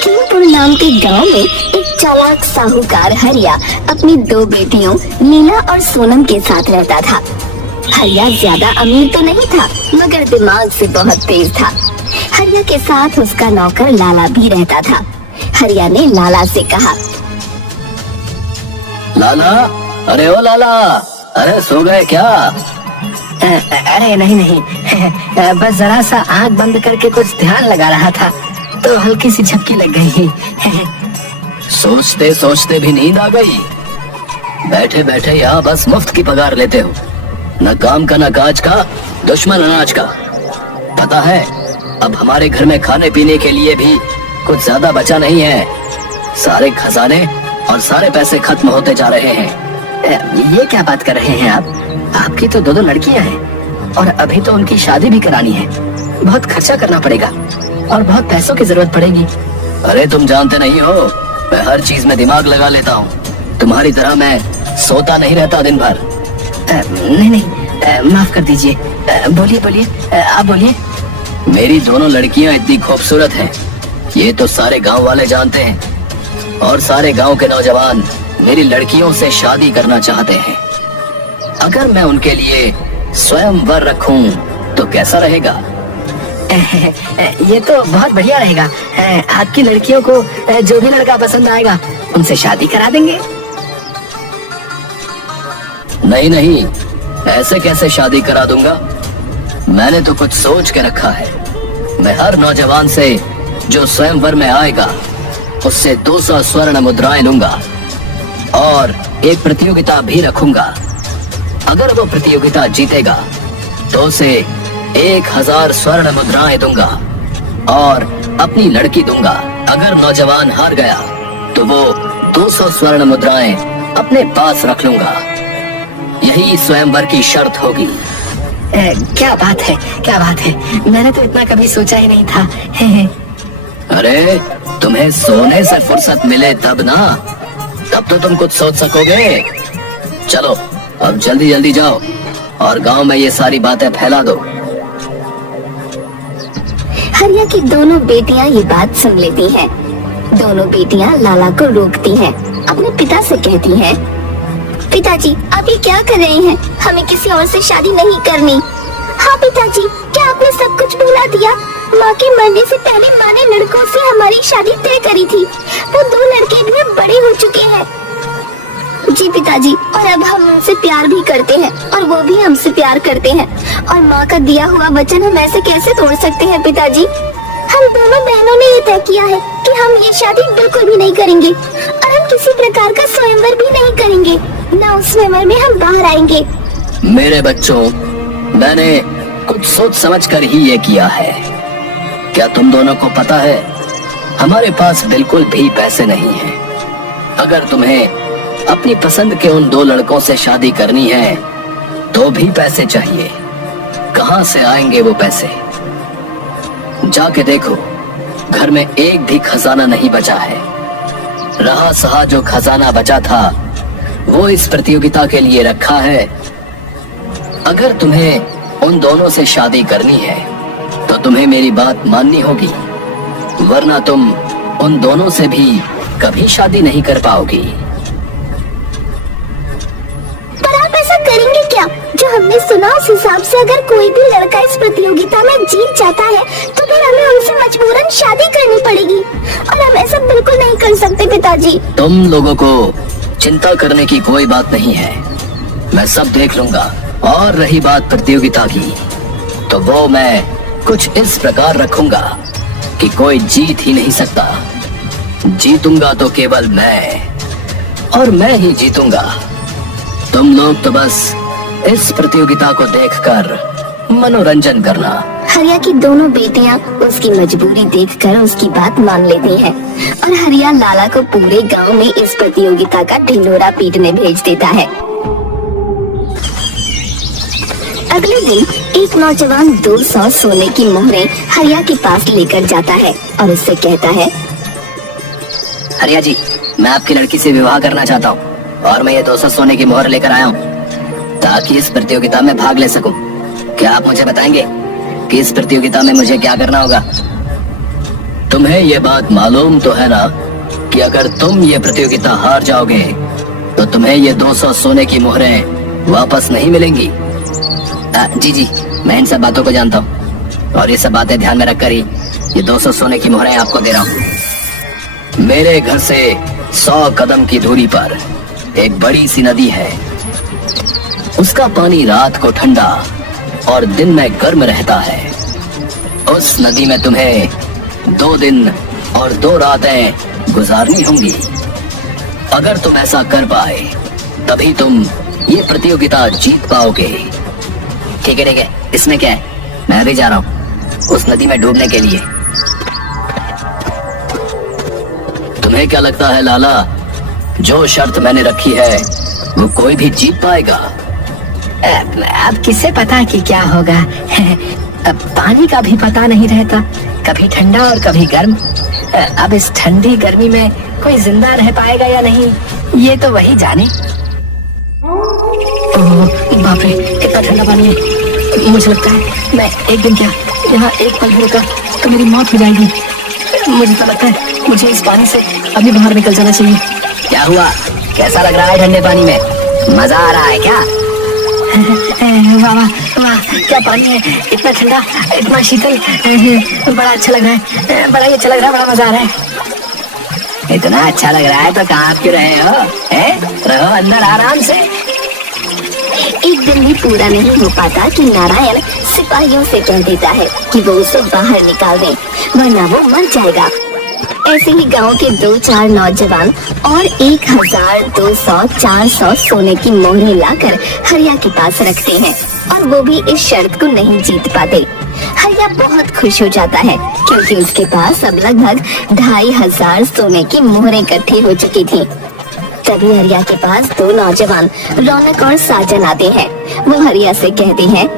लखीमपुर नाम के गांव में एक चालाक साहूकार हरिया अपनी दो बेटियों नीला और सोनम के साथ रहता था। हरिया ज्यादा अमीर तो नहीं था, मगर दिमाग से बहुत तेज था। हरिया के साथ उसका नौकर लाला भी रहता था। हरिया ने लाला से कहा, लाला, अरे ओ लाला, अरे सो गए क्या? अरे नहीं बस जरा सा आंख बंद करके कुछ ध्यान लगा रहा था तो हल्की सी झपकी लग गई। सोचते सोचते भी नींद आ गई। बैठे बैठे यहाँ बस मुफ्त की पगार लेते हो, न काम का न काज का, दुश्मन अनाज का। पता है अब हमारे घर में खाने पीने के लिए भी कुछ ज्यादा बचा नहीं है। सारे खजाने और सारे पैसे खत्म होते जा रहे हैं। ये क्या बात कर रहे हैं आप? आपकी तो दो लड़कियां हैं और अभी तो उनकी शादी भी करानी है। बहुत खर्चा करना पड़ेगा और बहुत पैसों की जरूरत पड़ेगी। अरे तुम जानते नहीं हो, मैं हर चीज में दिमाग लगा लेता हूँ। तुम्हारी तरह मैं सोता नहीं रहता दिन भर। नहीं, माफ कर दीजिए। बोलिए, आप बोलिए। मेरी दोनों लड़कियां इतनी खूबसूरत हैं, ये तो सारे गांव वाले जानते हैं। और सारे गांव के नौजवान मेरी लड़कियों से शादी करना चाहते हैं। अगर मैं उनके लिए स्वयंवर रखूं तो कैसा रहेगा? ये तो बहुत बढ़िया रहेगा। आपकी लड़कियों को जो भी लड़का पसंद आएगा उनसे शादी करा देंगे। नहीं, ऐसे कैसे शादी करा दूंगा? मैंने तो कुछ सोच के रखा है। मैं हर नौजवान से जो स्वयंवर में आएगा उससे 200 स्वर्ण मुद्राएं लूंगा और एक प्रतियोगिता भी रखूंगा। अगर वो प्रतियोगिता जीतेगा तो उसे 1000 स्वर्ण मुद्राएं दूंगा और अपनी लड़की दूंगा। अगर नौजवान हार गया तो वो 200 स्वर्ण मुद्राएं अपने पास रख लूंगा। यही स्वयंवर की शर्त होगी। क्या बात है, मैंने तो इतना कभी सोचा ही नहीं था। अरे तुम्हें सोने से फुर्सत मिले तब ना, तब तो तुम कुछ सोच सकोगे। चलो अब जल्दी जाओ और गांव में ये सारी बातें फैला दो। हरिया की दोनों बेटियां ये बात सुन लेती हैं। दोनों बेटियां लाला को रोकती हैं, अपने पिता से कहती हैं, पिताजी आप ये क्या कर रहे हैं? हमें किसी और से शादी नहीं करनी। हाँ पिताजी, क्या आपने सब कुछ भुला दिया? माँ के मरने से पहले माँ ने लड़कों से हमारी शादी तय करी थी। वो 2 लड़के भी अब बड़े हो चुके हैं। जी पिताजी, और अब हम उनसे प्यार भी करते हैं और वो भी हमसे प्यार करते हैं। और माँ का दिया हुआ वचन हम ऐसे कैसे तोड़ सकते हैं पिताजी? हम दोनों बहनों ने ये तय किया है कि हम ये शादी बिल्कुल भी नहीं करेंगे और हम किसी प्रकार का स्वयंवर भी नहीं करेंगे। ना उस स्वयंवर में हम बाहर आएंगे। मेरे बच्चों, मैंने कुछ सोच समझ कर ही ये किया है। क्या तुम दोनों को पता है हमारे पास बिल्कुल भी पैसे नहीं हैं। अगर तुम्हें अपनी पसंद के उन 2 लड़कों से शादी करनी है तो भी पैसे चाहिए। कहाँ से आएंगे वो पैसे? जाके देखो, घर में एक भी खजाना नहीं बचा है। रहा सहा जो खजाना बचा था वो इस प्रतियोगिता के लिए रखा है। अगर तुम्हें उन दोनों से शादी करनी है तो तुम्हें मेरी बात माननी होगी, वरना तुम उन दोनों से भी कभी शादी नहीं कर पाओगी। पर आप ऐसा करेंगे क्या? जो हमने सुना उस हिसाब से अगर कोई भी लड़का इस प्रतियोगिता में जीत जाता है तो फिर हमें उनसे मजबूरन शादी करनी पड़ेगी और हम ऐसा बिल्कुल नहीं कर सकते पिताजी। तुम लोगों को चिंता करने की कोई बात नहीं है, मैं सब देख लूंगा। और रही बात प्रतियोगिता की, तो वो मैं कुछ इस प्रकार रखूंगा कि कोई जीत ही नहीं सकता। जीतूंगा तो केवल मैं, और मैं ही जीतूंगा। तुम लोग तो बस इस प्रतियोगिता को देखकर मनोरंजन करना। हरिया की दोनों बेटियां उसकी मजबूरी देखकर उसकी बात मान लेती हैं और हरिया लाला को पूरे गांव में इस प्रतियोगिता का ढिंढोरा पीटने भेज देता है। अगले दिन एक नौजवान 200 सोने की मोहरें हरिया के पास लेकर जाता है और उससे कहता है, हरिया जी, मैं आपकी लड़की से विवाह करना चाहता हूँ और मैं ये 200 सोने की मोहर लेकर आया हूँ ताकि इस प्रतियोगिता में भाग ले सकूं। क्या आप मुझे बताएंगे कि इस प्रतियोगिता में मुझे क्या करना होगा? तुम्हें ये बात मालूम तो है ना कि अगर तुम ये प्रतियोगिता हार जाओगे तो तुम्हें ये 200 सोने की मोहरें वापस नहीं मिलेंगी। जी जी, मैं इन सब बातों को जानता हूँ और ये सब बातें ध्यान में रखकर ही ये 200 सोने की मोहरें आपको दे रहा हूँ। मेरे घर से 100 कदम की दूरी पर एक बड़ी सी नदी है। उसका पानी रात को ठंडा और दिन में गर्म रहता है। उस नदी में तुम्हें 2 दिन और 2 रातें गुजारनी होंगी। अगर तुम ऐसा कर पाए तभी तुम ये प्रतियोगिता जीत पाओगे। ठीक है, इसमें क्या है, मैं भी जा रहा हूँ उस नदी में डूबने के लिए। तुम्हें क्या लगता है लाला, जो शर्त मैंने रखी है वो कोई भी जीत पाएगा? अब किसे पता कि क्या होगा। अब पानी का भी पता नहीं रहता, कभी ठंडा और कभी गर्म। अब इस ठंडी गर्मी में कोई जिंदा रह पाएगा या नहीं, ये तो वही जाने। ओह बाप रे, कितना ठंडा पानी है। मुझे लगता है मैं एक दिन क्या यहाँ एक पल भी रुका तो मेरी मौत हो जाएगी। मुझे तो लगता है मुझे इस पानी से अभी बाहर निकल जाना चाहिए। क्या हुआ, कैसा लग रहा है ठंडे पानी में? मजा आ रहा है क्या? वाह वाह वाह, क्या पानी है, इतना ठंडा, इतना शीतल, बड़ा अच्छा लग रहा है, बड़ा ही अच्छा लग रहा है, बड़ा मजा आ रहा है। इतना अच्छा लग रहा है तो कहाँ क्यों रहे हो? रहो अंदर आराम से। एक दिन भी पूरा नहीं हो पाता कि नारायण सिपाहियों से कह देता है कि वो उसे बाहर निकाल दें, वरना वो मर जाएगा। ऐसे ही गांव के 2-4 नौजवान और 1200-400 सोने की मोहरें लाकर हरिया के पास रखते हैं और वो भी इस शर्त को नहीं जीत पाते। हरिया बहुत खुश हो जाता है क्योंकि उसके पास अब लगभग 2500 सोने की मोहरें इकट्ठी हो चुकी थी। तभी हरिया के पास 2 नौजवान रौनक और साजन आते हैं। वो हरिया से कहते हैं,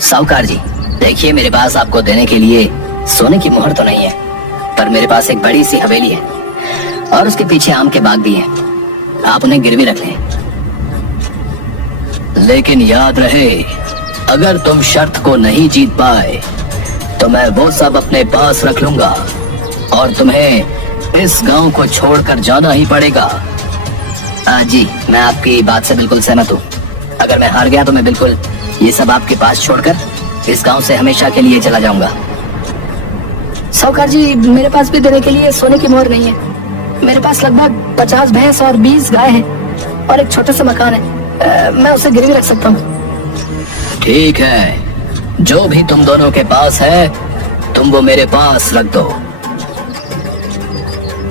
साहूकार जी, देखिए मेरे पास आपको देने के लिए सोने की मोहर तो नहीं है, पर मेरे पास एक बड़ी सी हवेली है और उसके पीछे आम के बाग भी हैं। आप उन्हें गिरवी रख लें। लेकिन याद रहे, अगर तुम शर्त को नहीं जीत पाए तो मैं वो सब अपने पास रख लूंगा और तुम्हें इस गांव को छोड़कर जाना ही पड़ेगा। जी, मैं आपकी बात से बिल्कुल सहमत हूँ। अगर मैं हार गया तो मैं बिल्कुल ये सब आपके पास छोड़कर इस गांव से हमेशा के लिए चला जाऊंगा। साहूकार जी, मेरे पास भी देने के लिए सोने की मोहर नहीं है। मेरे पास लगभग 50 भैंस और 20 गाय हैं और एक छोटा सा मकान है। मैं उसे गिरवी रख सकता हूँ। ठीक है, जो भी तुम दोनों के पास है तुम वो मेरे पास रख दो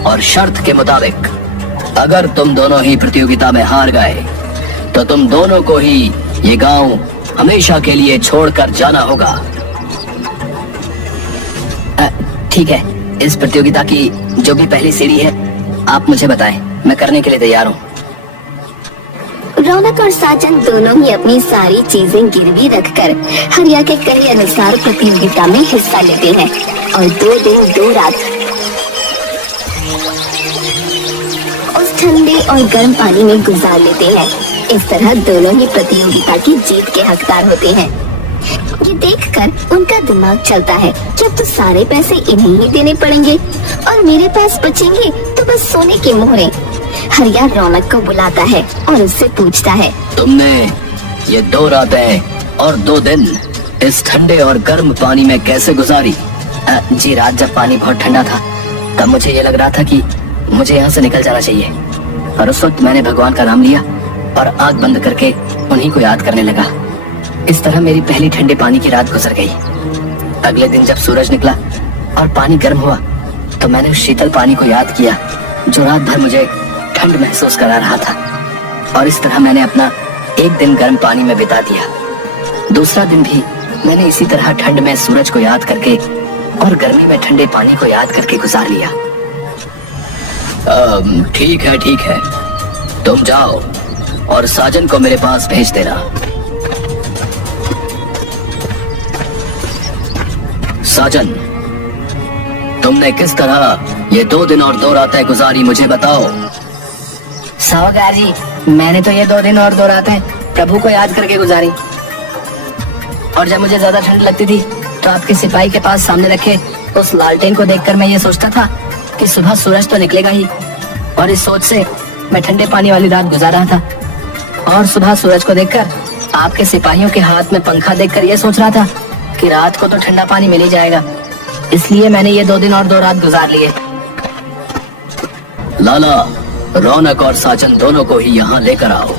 और शर्त के मुताबिक अगर तुम दोनों ही प्रतियोगिता में हार गए तो तुम दोनों को ही ये गांव हमेशा के लिए छोड़कर जाना होगा। ठीक है, इस प्रतियोगिता की जो भी पहली सीढ़ी है आप मुझे बताएं, मैं करने के लिए तैयार हूँ। रौनक और साजन दोनों ही अपनी सारी चीजें गिरवी रखकर हरिया के कहे अनुसार प्रतियोगिता में हिस्सा लेते हैं और 2 दिन 2 रात उस ठंडे और गर्म पानी में गुजार लेते हैं। इस तरह दोनों ही प्रतियोगिता की जीत के हकदार होते हैं। ये देखकर उनका दिमाग चलता है कि अब तो सारे पैसे इन्हें ही देने पड़ेंगे और मेरे पास बचेंगे तो बस सोने की मोहरें। हरिया रौनक को बुलाता है और उससे पूछता है, तुमने ये 2 रातें और 2 दिन इस ठंडे और गर्म पानी में कैसे गुजारी? जी, रात जब पानी बहुत ठंडा था तब मुझे ये लग रहा था कि मुझे यहाँ से निकल जाना चाहिए और उस वक्त मैंने भगवान का नाम लिया और आंख बंद करके उन्हीं को याद करने लगा। इस तरह मेरी पहली ठंडे पानी की रात गुजर गई। अगले दिन जब सूरज निकला और पानी गर्म हुआ तो मैंने उस शीतल पानी को याद किया जो रात भर मुझे ठंड महसूस करा रहा था और इस तरह मैंने अपना एक दिन गर्म पानी में बिता दिया। दूसरा दिन भी मैंने इसी तरह ठंड में सूरज को याद करके और गर्मी में ठंडे पानी को याद करके गुजार लिया। ठीक है, तुम जाओ और साजन को मेरे पास भेज देना। साजन, तुमने किस तरह ये 2 दिन और 2 रातें गुजारी मुझे बताओ। साहूकार जी, मैंने तो ये 2 दिन और 2 रातें प्रभु को याद करके गुजारी और जब मुझे ज्यादा ठंड लगती थी तो आपके सिपाही के पास सामने रखे उस लालटेन को देखकर मैं ये सोचता था कि सुबह सूरज तो निकलेगा ही, और इस सोच से मैं ठंडे पानी वाली रात गुजार रहा था। और सुबह सूरज को देखकर आपके सिपाहियों के हाथ में पंखा देखकर ये सोच रहा था कि रात को तो ठंडा पानी मिल ही जाएगा। इसलिए मैंने ये 2 दिन और 2 रात गुजार लिए। लाला, रौनक और साजन दोनों को ही यहाँ लेकर आओ।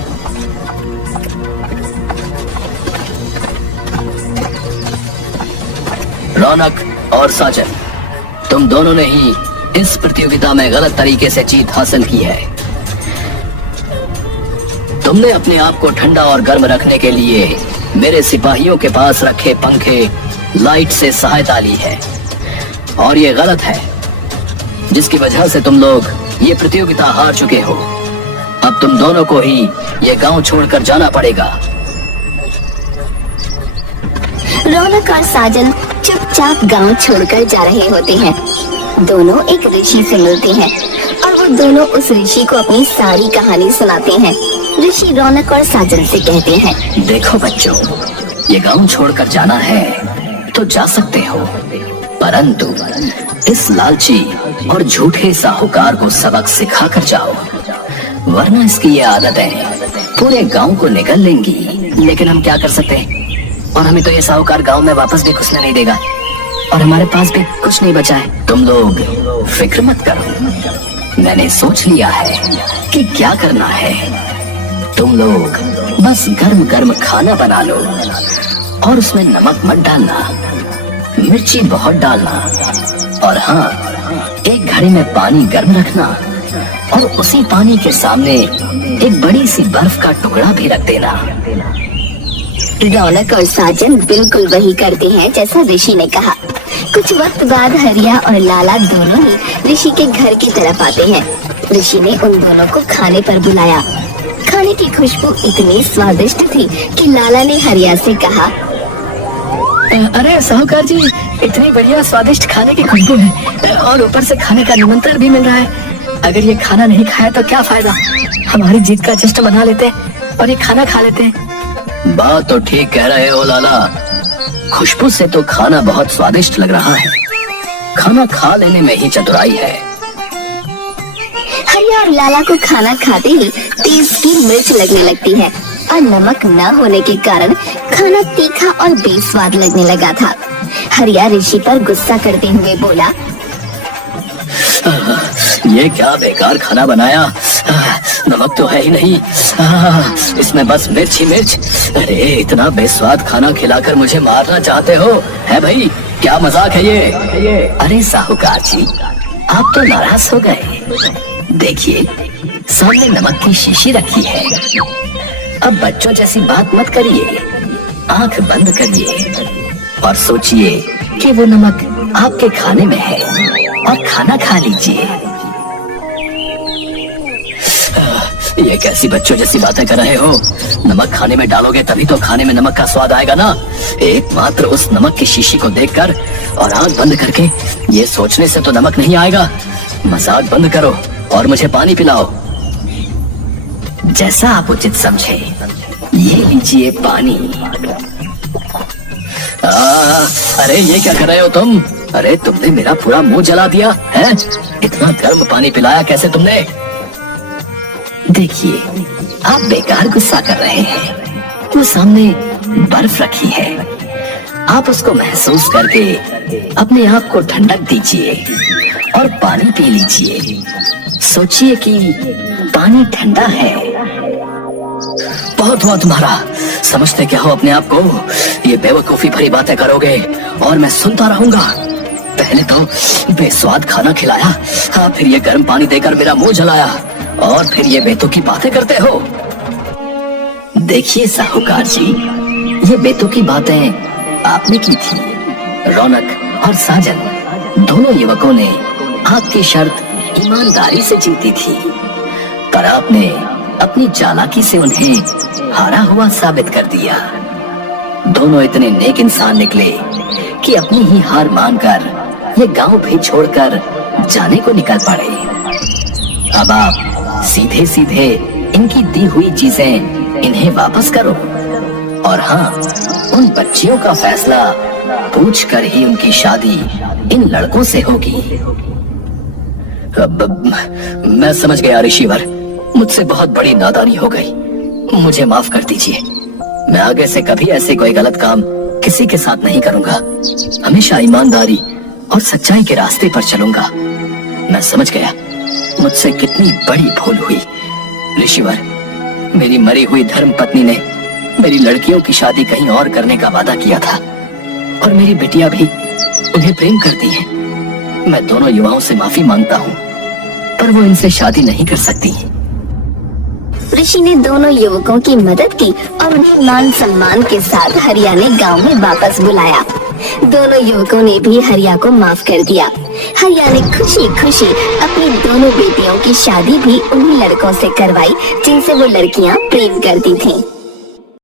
रौनक और साजन, तुम दोनों ने ही इस प्रतियोगिता में गलत तरीके से जीत हासिल की है। तुमने अपने आप को ठंडा और गर्म रखने के लिए मेरे सिपाहियों के पास रखे पंखे, लाइट से सहायता ली है, और ये गलत है, जिसकी वजह से तुम लोग ये प्रतियोगिता हार चुके हो। अब तुम दोनों को ही ये गांव छोड़कर जाना पड़ेगा। रौनक और साजन चुपचाप गांव छोड़कर जा रहे होते हैं। दोनों एक ऋषि से मिलते हैं और वो दोनों उस ऋषि को अपनी सारी कहानी सुनाते हैं। ऋषि रौनक और साजन से कहते हैं, देखो बच्चों, ये गांव छोड़कर जाना है तो जा सकते हो, परंतु इस लालची और झूठे साहूकार को सबक सिखा कर जाओ, वरना इसकी ये आदतें पूरे गांव को निगल लेंगी। लेकिन हम क्या कर सकते हैं? और हमें तो ये साहूकार गांव में वापस भी घुसने नहीं देगा, और हमारे पास भी कुछ नहीं बचा है। तुम लोग फिक्र मत करो, मैंने सोच लिया है कि क्या करना है। तुम लोग बस गर्म गर्म खाना बना लो और उसमें नमक मत डालना, मिर्ची बहुत डालना, और हाँ, एक घड़ी में पानी गर्म रखना और उसी पानी के सामने एक बड़ी सी बर्फ का टुकड़ा भी रख देना। रौनक और साजन बिल्कुल वही करते हैं जैसा ऋषि ने कहा। कुछ वक्त बाद हरिया और लाला दोनों ही ऋषि के घर की तरफ आते हैं। ऋषि ने उन दोनों को खाने पर बुलाया। खाने की खुशबू इतनी स्वादिष्ट थी कि लाला ने हरिया से कहा, अरे साहूकार जी, इतनी बढ़िया स्वादिष्ट खाने की खुशबू है और ऊपर से खाने का निमंत्रण भी मिल रहा है। अगर ये खाना नहीं खाया तो क्या फायदा? हमारी जीत का जश्न मना लेते और ये खाना खा लेते। बात तो ठीक कह रहे हो लाला, खुशबू से तो खाना बहुत स्वादिष्ट लग रहा है, खाना खा लेने में ही चतुराई है। हरिया और लाला को खाना खाते ही तेज की मिर्च लगने लगती है और नमक न होने के कारण खाना तीखा और बेस्वाद लगने लगा था। हरिया ऋषि पर गुस्सा करते हुए बोला, ये क्या बेकार खाना बनाया, नमक तो है ही नहीं, इसमें बस मिर्च ही मिर्च। अरे इतना बेस्वाद खाना खिलाकर मुझे मारना चाहते हो? है भाई, क्या मजाक है ये? अरे साहूकार जी, आप तो नाराज हो गए। देखिए, सामने नमक की शीशी रखी है। अब बच्चों जैसी बात मत करिए, आंख बंद करिए और सोचिए कि वो नमक आपके खाने में है और खाना खा लीजिए। ये कैसी बच्चों जैसी बातें कर रहे हो? नमक खाने में डालोगे तभी तो खाने में नमक का स्वाद आएगा ना। एकमात्र उस नमक की शीशी को देखकर और आंख बंद करके ये सोचने से तो नमक नहीं आएगा। मजाक बंद करो और मुझे पानी पिलाओ। जैसा आप उचित समझे। ये लीजिए पानी। अरे ये क्या कर रहे हो तुम? अरे तुमने मेरा पूरा मुंह जला दिया है। इतना गर्म पानी पिलाया कैसे तुमने? देखिए, आप बेकार गुस्सा कर रहे हैं। वो सामने बर्फ रखी है, आप उसको महसूस करके अपने आप को ठंडक दीजिए और पानी पी लीजिए। सोचिए कि पानी ठंडा है। बहुत हुआ तुम्हारा, समझते क्या हो अपने आप को? ये बेवकूफी भरी बातें करोगे और मैं सुनता रहूंगा। पहले तो बेस्वाद खाना खिलाया, फिर ये गर्म पानी देकर मेरा मुंह जलाया और फिर ये बेतुकी बातें करते हो। देखिए साहूकार जी, ये बेतुकी बातें आपने की थी। रौनक और साजन दोनों युवकों ने आपकी शर्त ईमानदारी से जीती थी, पर आपने अपनी चालाकी से उन्हें हारा हुआ साबित कर दिया। दोनों इतने नेक इंसान निकले कि अपनी ही हार मानकर ये गांव भी छोड़कर जाने को निकल पड़े। अब आप सीधे सीधे इनकी दी हुई चीजें इन्हें वापस करो, और हाँ, उन बच्चियों का फैसला पूछ कर ही उनकी शादी इन लड़कों से होगी। मैं समझ गया ऋषिवर, मुझसे बहुत बड़ी नादानी हो गई, मुझे माफ कर दीजिए। मैं आगे से कभी ऐसे कोई गलत काम किसी के साथ नहीं करूंगा, हमेशा ईमानदारी और सच्चाई के रास्ते पर चलूंगा। मैं समझ गया मुझसे कितनी बड़ी भूल हुई। ऋषिवर, मेरी मरी हुई धर्म पत्नी ने मेरी लड़कियों की शादी कहीं और करने का वादा किया था और मेरी बिटिया भी उन्हें प्रेम करती है। मैं दोनों युवाओं से माफी मांगता हूँ, पर वो इनसे शादी नहीं कर सकती। ऋषि ने दोनों युवकों की मदद की और उन्हें मान सम्मान के साथ हरिया गांव में वापस बुलाया। दोनों युवकों ने भी हरिया को माफ कर दिया। हरिया ने खुशी खुशी अपनी दोनों बेटियों की शादी भी उन्हीं लड़कों से करवाई जिनसे वो लड़कियां प्रेम करती थीं।